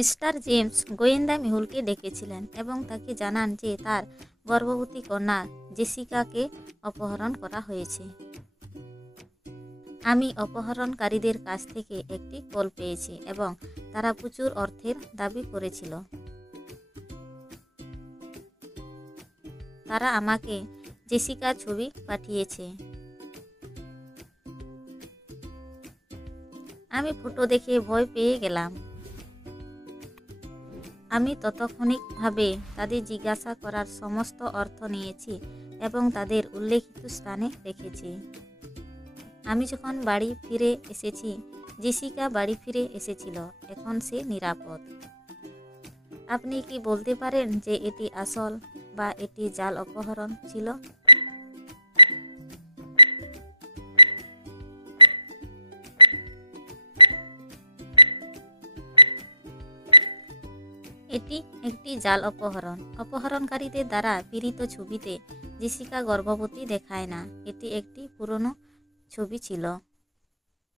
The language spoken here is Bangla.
মিস্টার জেমস গোয়েন্দা মেহুলকে ডেকেছিলেন এবং তাকে জানান যে তার গর্ভবতী কন্যা জেসিকাকে অপহরণ করা হয়েছে। আমি অপহরণকারীদের কাছ থেকে একটি কল পেয়েছি এবং তারা প্রচুর অর্থের দাবি করেছিল। তারা আমাকে জেসিকার ছবি পাঠিয়েছে। আমি ফটো দেখে ভয় পেয়ে গেলাম। আমি তৎক্ষণিকভাবে তাদের জিজ্ঞাসা করার সমস্ত অর্থ নিয়েছি এবং তাদের উল্লেখিত স্থানে রেখেছি। আমি যখন বাড়ি ফিরে এসেছি, জেসিকা বাড়ি ফিরে এসেছিল। এখন সে নিরাপদ। আপনি কি বলতে পারেন যে এটি আসল বা এটি জাল অপহরণ ছিল? এটি একটি জাল অপহরণ। অপহরণকারীদের দ্বারা পীড়িত ছবিতে জেসিকা গর্ভবতী দেখায় না। এটি একটি পুরনো ছবি ছিল।